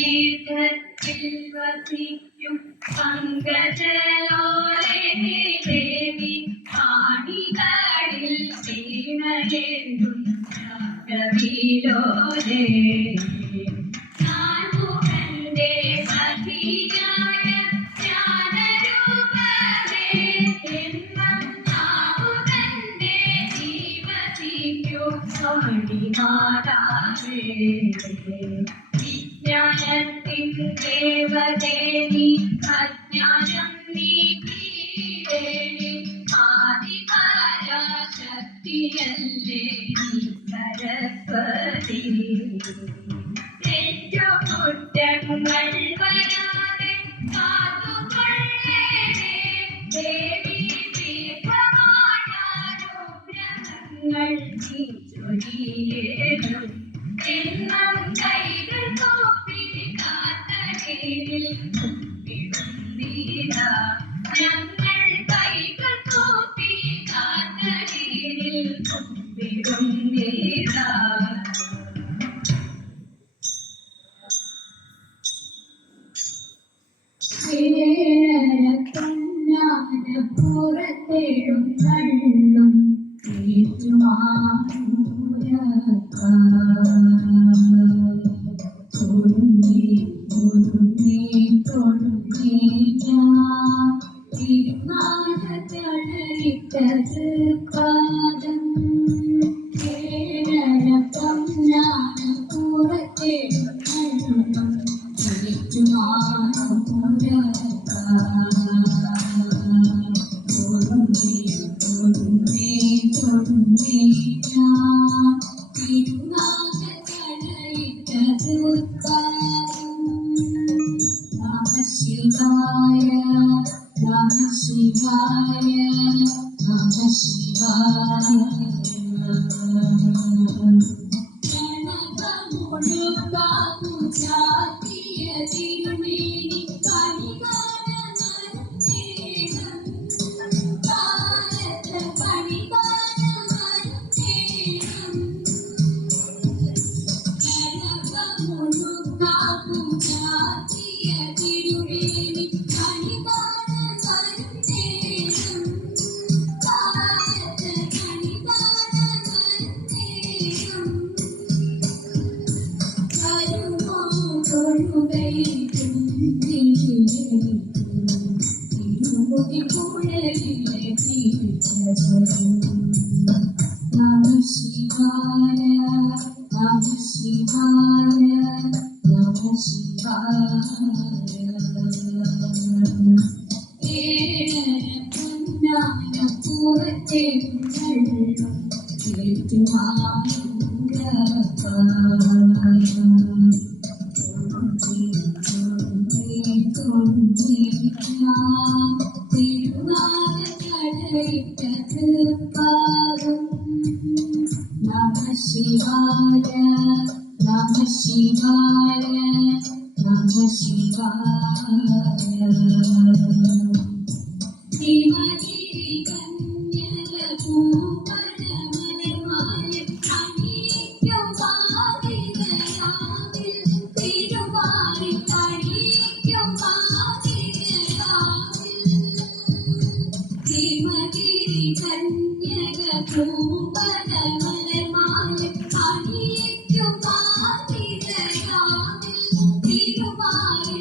പത്മതീർത്ഥത്തിൽ വസിക്കും പങ്കജലോലേ ദേവി പാണികളിൽ വീണയെന്തും കവിലോലേ നാൻമുഖന്റെ സഖിയായ ജ്ഞാനരൂപമേ എന്നും നാമുഖന്റെ ജീവസിക്കു പാണിമാതാവേ വിജ്ഞാനത്തിൻ ദേവദേവി അജ്ഞാനം നീക്കിയിടേണി ആദിപരാശക്തിയല്ലേ നീ സരസ്വതി തെറ്റുകുറ്റങ്ങൾ വരാതെ കാത്തുകൊള്ളേണേ ദേവി ദീർഘമായാനുഗ്രഹങ്ങൾ നീ ചൊരിയേണം എന്നും കൈകൾ കൂപ്പി കാത്തടിയിൽ കുപ്പിടുന്നീരാ ഞങ്ങൾ കൈകൾ കൂപ്പി കാത്തടിയിൽ കുപ്പിടുന്നീരാ പുറത്തേടും കള്ളും തിരുമുടി പുഴയിലെ തീർത്ഥജലം നമ ശിവായ നമ ശിവായ നമ ശിവായ ഏഴര പൊന്നാന പൂവത്തെ വെള്ളം Namah Shivaya, Namah Shivaya, Namah Shivaya. Himagiri Kanyala Bhuvanamalamayam Anikyomadiyayavil Thiruvari Anikyomadiyayavil Himagiri Kanyala Bhuvanamalamayam Anikyomadiyayavil Thiruvari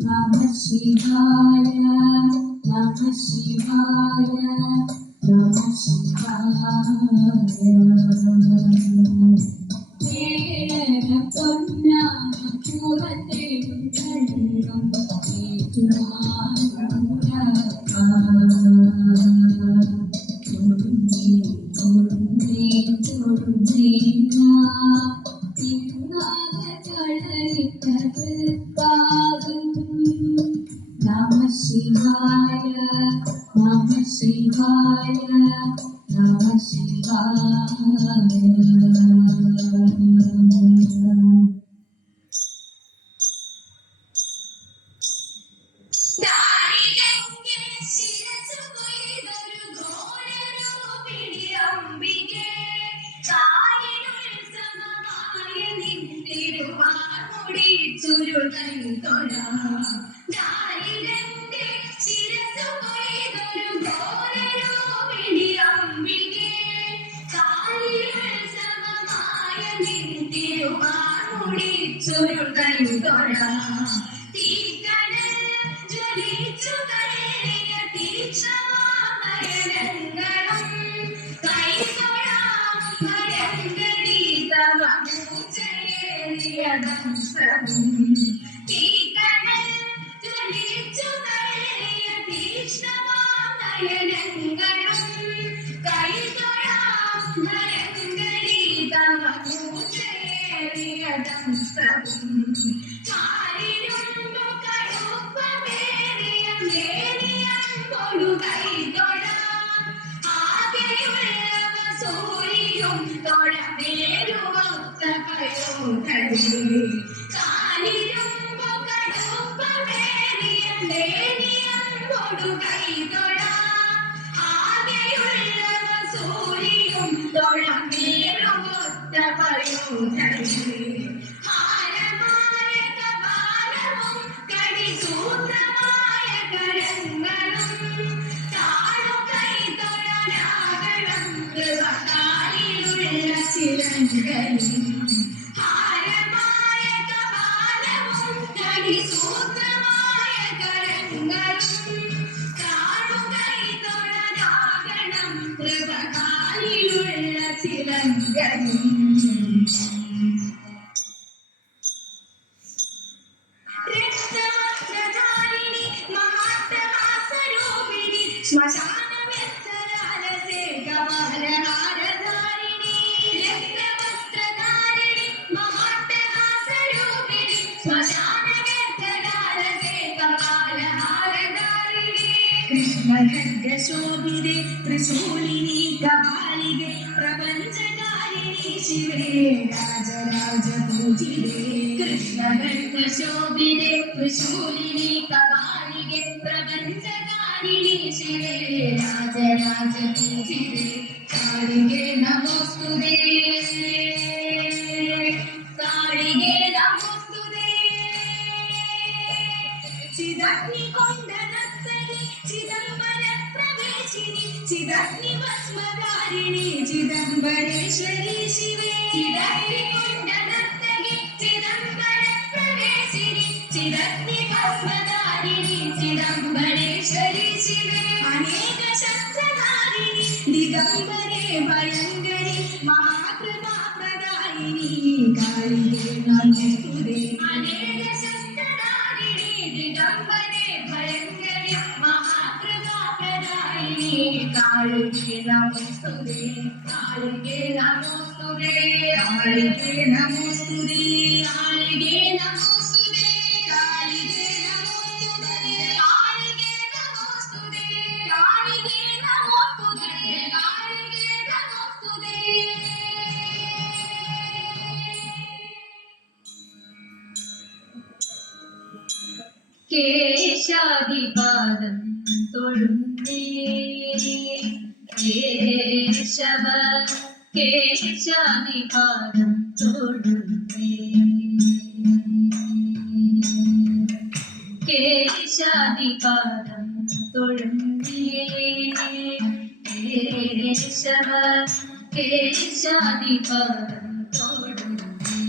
Namah Shivaya, Namah Shivaya, Namah Shivaya. ഏഴര പൊന്നാന പൂവത്തെ വെള്ളം Namah Shivaya, Namah Shivaya, Namah Shivaya. ശോഭിതേ ത്രിശൂലിനി കപാലികേ പ്രപഞ്ചകാരിണി ശിവേ Rajaraja പൂജിതേ കൃഷ്ണഗർഭശോഭിതേ ത്രിശൂലിനി കപാലികേ പ്രപഞ്ചകാരിണി ശിവേ Rajaraja പൂജിതേ കാളികേ നമോസ്തുതേ കാളികേ നമോസ്തുതേ ചിദംബരേശ്വരി ശിവേ ചിദഗ്നികുണ്ഡ നർത്തകി ചിദംബര പ്രവേശിനി ചിദഗ്നി ഭസ്മധാരിണി ചിദംബരേശ്വരി ശിവേ അനേക ശസ്ത്രധാരിണി ദിഗംബരേ ഭയങ്കരി മഹാകൃപാ പ്രദായിനി കാളികേ നമസ്തുതേ അനേക ശസ്ത്രധാരിണി ദിഗംബരേ ഭയങ്കരി മഹാകൃപാ പ്രദായിനി കാളികേ നമസ്തുതേ കാളികേ നമസ്തുതേ കാളികേ നമസ്തുതേ കാളികേ നമസ്തുതേ കാളികേ നമസ്തുതേ കാളികേ നമസ്തുതേ കാളികേ നമസ്തുതേ കാളികേ നമസ്തുതേ കേശാദിപാദം തൊഴുന്നേ കേശവ കേശാദിപാദം തൊഴുന്നേ കേശാദിപാദം തൊഴുന്നേ കേശവ കേശാദിപാദം തൊഴുന്നേ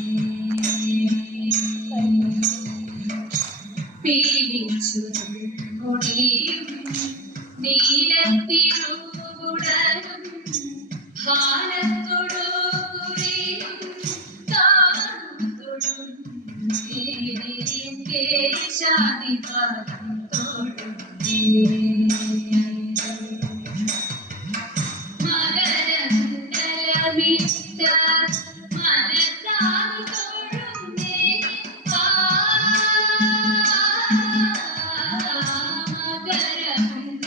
പീലിച്ചുരുൾമുടിയും നീലത്തിരുവുടലും ഭാനത്തൊടുകുറിയും താഴ്തൊഴും കേശാദിപാദം തൊഴുന്നേ മകരകുണ്ടലമിട്ട മനത്താൽ തൊഴുന്നേ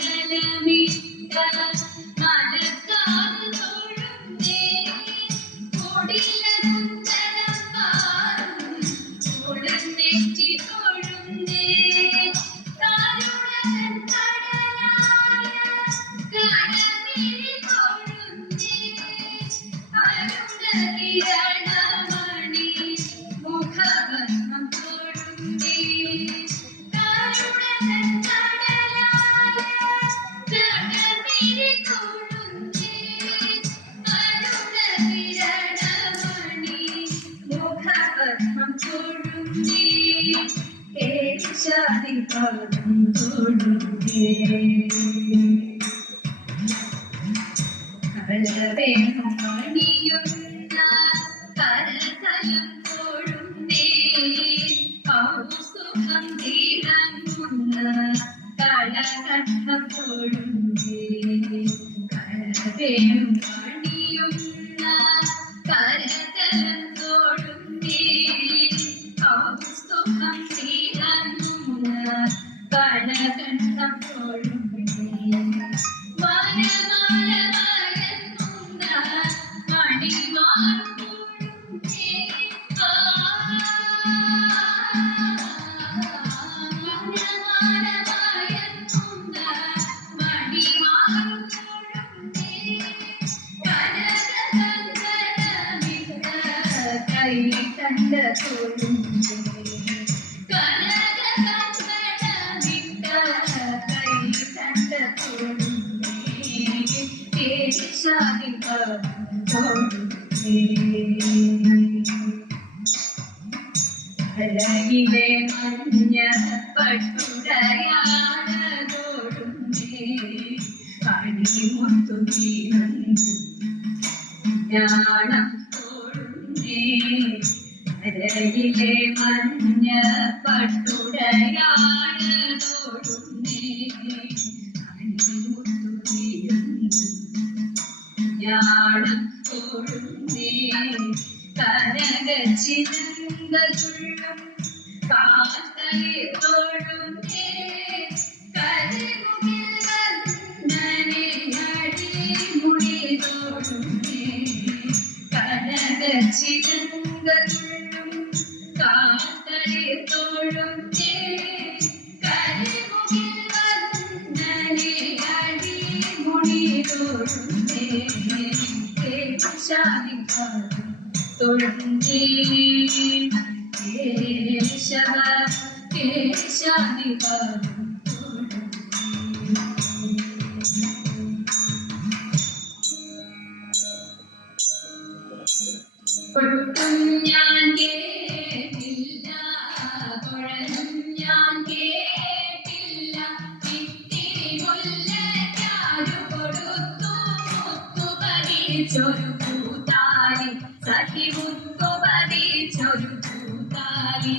മകരകുണ്ടലമിട്ട മനത്താൽ തൊഴുന്നേ കൊടിലകുണ്ടലം പാറും കൊളുന്നെറ്റി തൊഴുന്നേ കരുണതൻ കടലായ കടലിൽ തൊഴുന്നേ അരുണകിരണമണി മുഖപത്മം തൊഴുന്നേ കരുണതൻ കടലായ കടലിൽ തൊഴുന്നേ അരുണകിരണമണി മുഖപത്മം തൊഴുന്നേ കേശാദിപാദം തൊഴുന്നേ കരവേണുമണിയുന്ന കരതലം തൊഴുന്നേ കൗസ്തുഭം തിളങ്ങുന്ന കളകണ്ഠം തൊഴുന്നേ കരവേണുമണിയുന്ന കരതലം തൊഴുന്നേ കൗസ്തുഭം തിളങ്ങുന്ന കളകണ്ഠം തൊഴുന്നേ വനമാലമയങ്ങുന്ന മണിമാറും തൊഴുന്നേ വനമാലമയങ്ങുന്ന മണിമാറും തൊഴുന്നേ കനകഗന്ധനമിട്ട കൈകണ്ട തൊഴുന്നേ കനകഗന്ധനമിട്ട കൈകണ്ട തൊഴുന്നേ കേശാദിപാദം തൊഴുന്നേ അഴകിലെ മഞ്ഞ പട്ടുടയാണ് തൊഴുന്നേ അണിമുത്തു ജ്ഞാനം തൊഴുന്നേ അഴകിലെ മഞ്ഞ പട്ടുടയാണ് തൊഴുന്നേ അണിമുത്തു ജ്ഞാനം തൊഴുന്നേ കനകച്ചിലങ്കതുള്ളും കാത്തളി തൊഴുന്നേ കരിമുകിൽ വന്ദനെ അടിമുടി തൊഴുന്നേ കനകച്ചിലങ്കതുള്ളും കാത്തളി തൊഴുന്നേ കരിമുകിൽ വന്ദനെ അടിമുടി തൊഴുന്നേ കേശാദിപാദം തൊഴുന്നേ കേശവ കേശാദിപാദം തൊഴുന്നേ കൊട്ടും ഞാൻ കേട്ടില്ല, കുഴലും ഞാൻ കേട്ടില്ല, ഇത്തിരി മുല്ലയ്ക്കാരു കൊടുത്തു മുത്തു പതിച്ചൊരു പൂത്താലി, സഖി മുത്തു പതിച്ചൊരു പൂത്താലി.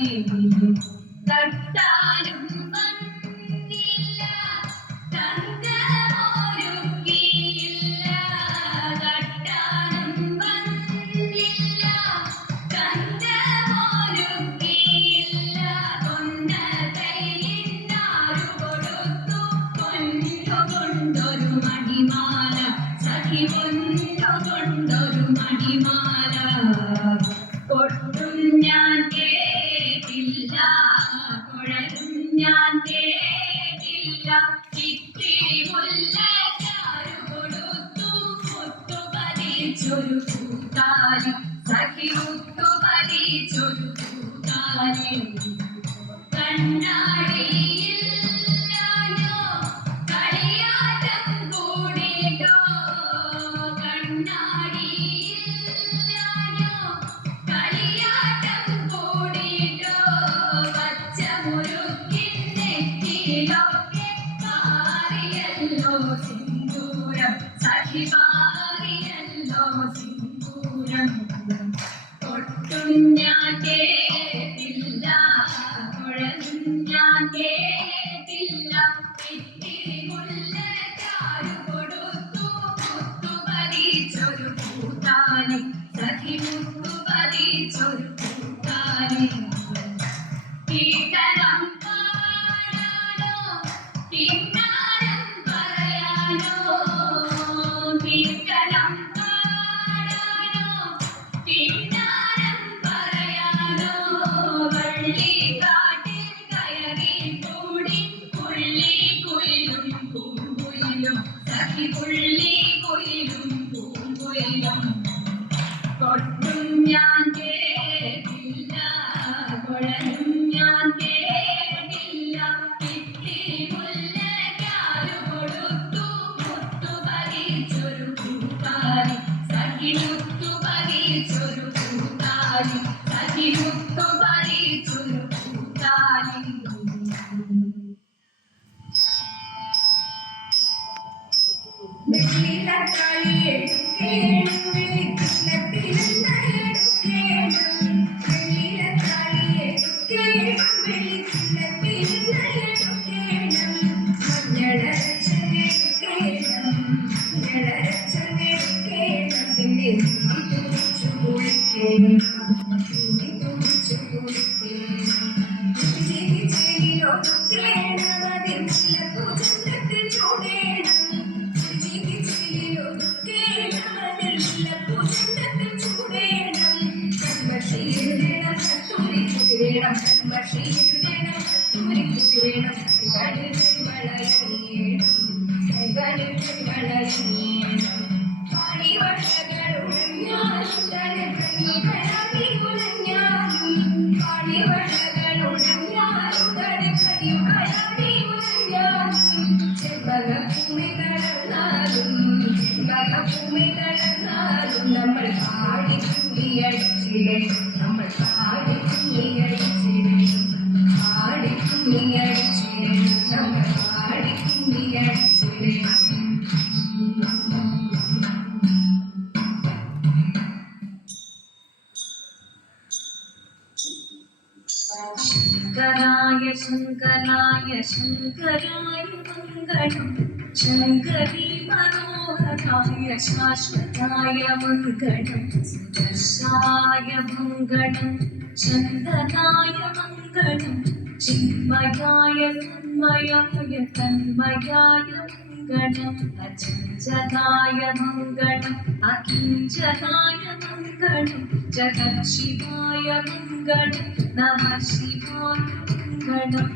തട്ടാനും വന്നില്ല, തങ്കമൊരുക്കിയില്ല, തട്ടാനും വന്നില്ല, തങ്കമൊരുക്കിയില്ല, പൊന്നതൈലിനാരു കൊടുത്തു പൊന്നുകൊണ്ടൊരു മണിമാല, സഖി പൊന്നുകൊണ്ടൊരു മണിമാല. കൊട്ടും ഞാൻ കേട്ടില്ല, കുഴലും ഞാൻ കേട്ടില്ല, ഇത്തിരി മുല്ലയ്ക്കാരു കൊടുത്തു മുത്തു പതിച്ചൊരു പൂത്താലി, സഖി മുത്തു പതിച്ചൊരു പൂത്താലി. കണ്ണാടിയിൽ ഞാനോ കളിയാട്ടം കൂടിട്ടോ, കണ്ണാടിയിൽ ഞാനോ കളിയാട്ടം കൂടിട്ടോ, പച്ചമുരുക്കിൻ നെറ്റിയിലൊക്കെ പാറിയല്ലോ സിന്ദൂരം, സഖി പാറിയല്ലോ സിന്ദൂരം. കൊട്ടും ഞാൻ കേട്ടില്ല, കുഴലും ഞാൻ കേട്ടില്ല, ഇത്തിരി മുല്ലയ്ക്കാരു കൊടുത്തു മുത്തു പതിച്ചൊരു പൂത്താലി, സഖി മുത്തു പതിച്ചൊരു പൂത്താലി. കീർത്തനം പാടാനോ കിന്നാരം പറയാനോ, കീർത്തനം പാടാനോ കിന്നാരം പറയാനോ, വള്ളിക്കാട്ടിൽ കയറി കൂടി പുള്ളി കുയിലും പൂങ്കുയിലും, സഖി പുള്ളി കുയിലും പൂങ്കുയിലും. കൊട്ടും ഞാൻ കേട്ടില്ല, കുഴലും ഞാൻ കേട്ടില്ല, ഇത്തിരി മുല്ലയ്ക്കാരു കൊടുത്തു മുത്തു പതിച്ചൊരു പൂത്താലി, സഖി മുത്തു പതിച്ചൊരു പൂത്താലി, സഖി മുത്തു പതിച്ചൊരു പൂത്താലി. വെള്ളിലത്താളിയെടുക്കേണം, വെള്ളിക്കിണ്ണത്തിലെണ്ണയെടുക്കേണം, വെള്ളിലത്താളിയെടുക്കേണം, വെള്ളിക്കിണ്ണത്തിലെണ്ണയെടുക്കേണം, മഞ്ഞളരച്ചെടുക്കേണം, മഞ്ഞളരച്ചെടുക്കേണം, പിന്നെ തുടിച്ചു കുളിക്കേണം, പിന്നെ തുടിച്ചു കുളിക്കേണം, ചെലിയിലൊതുക്കേണം, അതിൽ മുല്ലപ്പൂച്ചന്തത്തിൽ ചൂടേണം, കൺമഷിയിടണം, കൺമഷിയിടണം, കത്തൂരിക്കുട്ടി വേണം, കൈകളിൽ വളയണം, കൈകളിൽ വളയണം. പാണിവളകളുടഞ്ഞാലും തലക്കനികളാടി ഉലഞ്ഞാലും, പാണിവളകളുടഞ്ഞാലും തലക്കനികളാടി ഉലഞ്ഞാലും, ചെമ്പകഭൂമികളാലും ചെമ്പകഭൂമികളാലും നമ്മൾ പാടി കുമ്മിയടിച്ചിടണം, നമ്മൾ പാടി കുമ്മിയടിച്ചിടണം, പാടി കുമ്മിയടിച്ചിടണം, നമ്മൾ പാടി കുമ്മിയടിച്ചിടണം. ശങ്കരായ ശങ്കരായ ശങ്കരായ മംഗളം, ശങ്കരീ മനോഹരായ ശാശ്വതായ മംഗളം, സുദർശായ മംഗളം, ചന്ദനായ മംഗളം, ചിന്മയായ തന്മയായ തന്മയായ മംഗളം, അചഞ്ചലായ മംഗളം, അകിഞ്ചലായ മംഗളം, ജഗത് ശിവായ മംഗളം, നമഃ ശിവായ മംഗളം.